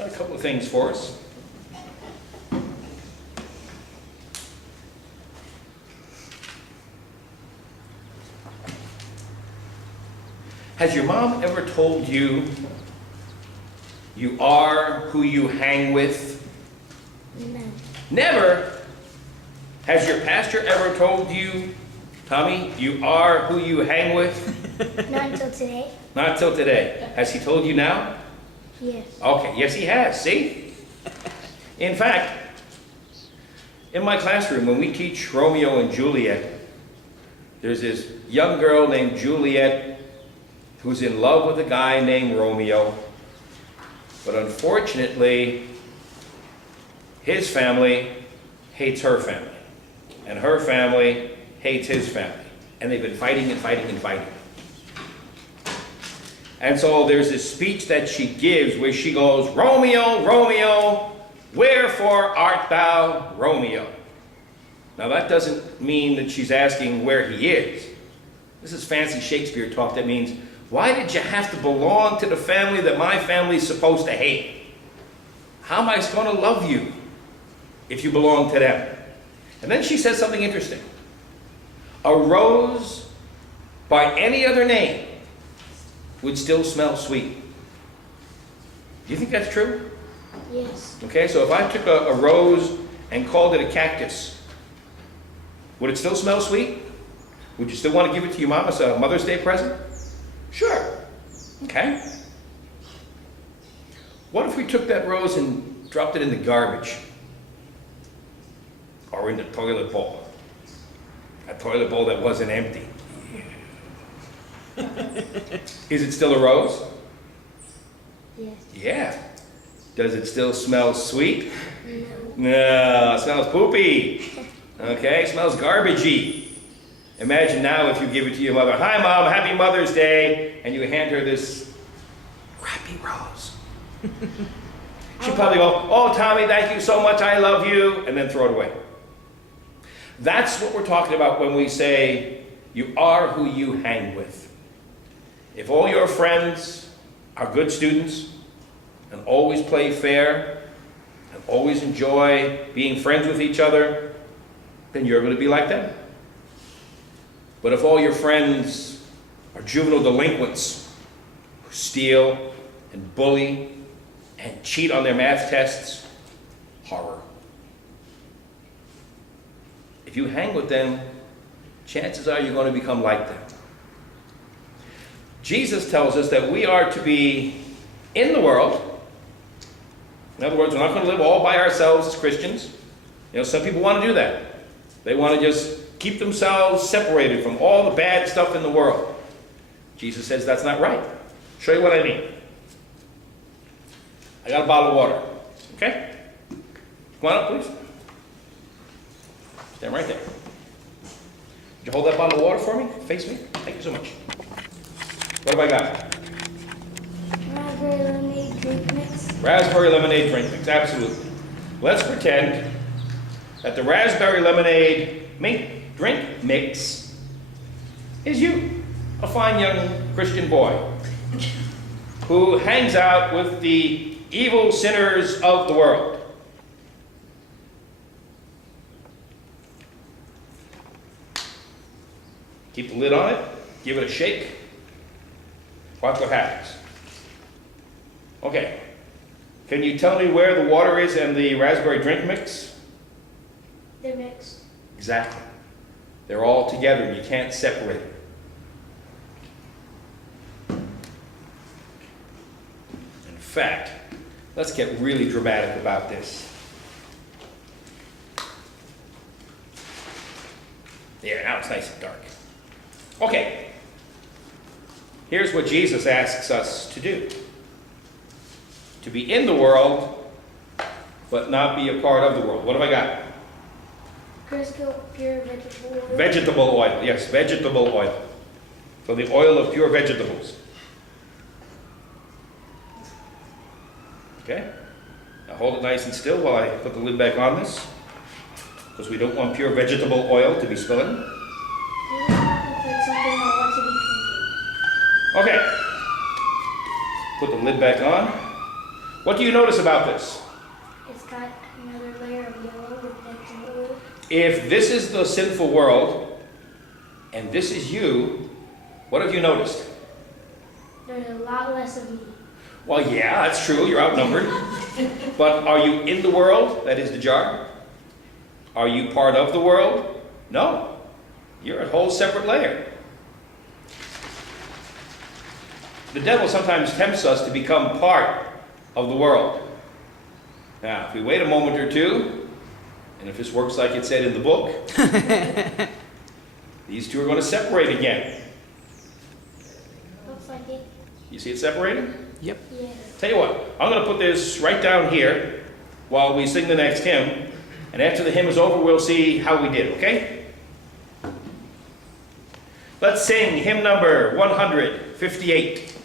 Got a couple of things for us. Has your mom ever told you you are who you hang with? No. Never? Has your pastor ever told you, Tommy, you are who you hang with? Not until today. Not till today. Has he told you now? Yes. Okay, yes he has, see? In fact, in my classroom, when we teach Romeo and Juliet, there's this young girl named Juliet who's in love with a guy named Romeo. But unfortunately, his family hates her family. And her family hates his family. And they've been fighting and fighting and fighting. And so there's this speech that she gives where she goes, Romeo, Romeo, wherefore art thou Romeo? Now that doesn't mean that she's asking where he is. This is fancy Shakespeare talk that means, why did you have to belong to the family that my family's supposed to hate? How am I going to love you if you belong to them? And then she says something interesting. A rose by any other name would still smell sweet. Do you think that's true? Yes. Okay, so if I took a rose and called it a cactus, would it still smell sweet? Would you still want to give it to your mom as a Mother's Day present? Sure. Okay. What if we took that rose and dropped it in the garbage? Or in the toilet bowl? A toilet bowl that wasn't empty. Is it still a rose? Yes. Yeah. Does it still smell sweet? No. No, it smells poopy. Okay, it smells garbagey. Imagine now if you give it to your mother, hi Mom, happy Mother's Day, and you hand her this crappy rose. She'd probably go, oh Tommy, thank you so much, I love you, and then throw it away. That's what we're talking about when we say, you are who you hang with. If all your friends are good students, and always play fair, and always enjoy being friends with each other, then you're going to be like them. But if all your friends are juvenile delinquents who steal and bully and cheat on their math tests, horror. If you hang with them, chances are you're going to become like them. Jesus tells us that we are to be in the world. In other words, we're not going to live all by ourselves as Christians. You know, some people want to do that. They want to just keep themselves separated from all the bad stuff in the world. Jesus says that's not right. Show you what I mean. I got a bottle of water. Okay? Come on up, please. Stand right there. Would you hold that bottle of water for me? Face me. Thank you so much. What have I got? Raspberry lemonade drink mix. Raspberry lemonade drink mix, absolutely. Let's pretend that the raspberry lemonade drink mix is you, a fine young Christian boy who hangs out with the evil sinners of the world. Keep the lid on it, give it a shake, watch what happens. Okay, can you tell me where the water is and the raspberry drink mix? They're mixed. Exactly. They're all together and you can't separate them. In fact, let's get really dramatic about this. Yeah, now it's nice and dark. Okay. Here's what Jesus asks us to do. To be in the world, but not be a part of the world. What have I got? Crisco pure vegetable oil. Vegetable oil, yes, vegetable oil. So the oil of pure vegetables. Okay? Now hold it nice and still while I put the lid back on this, because we don't want pure vegetable oil to be spilling. Looks like something I want to be drinking. Okay. Put the lid back on. What do you notice about this? It's got another layer of yellow with next to blue. If this is the sinful world, and this is you, what have you noticed? There's a lot less of me. Well, yeah, that's true, you're outnumbered. But are you in the world, that is the jar? Are you part of the world? No. You're a whole separate layer. The devil sometimes tempts us to become part of the world. Now, if we wait a moment or two, and if this works like it said in the book, these two are going to separate again. Looks like it. You see it separating? Yep. Yeah. Tell you what, I'm going to put this right down here while we sing the next hymn, and after the hymn is over, we'll see how we did, okay? Let's sing hymn number 158.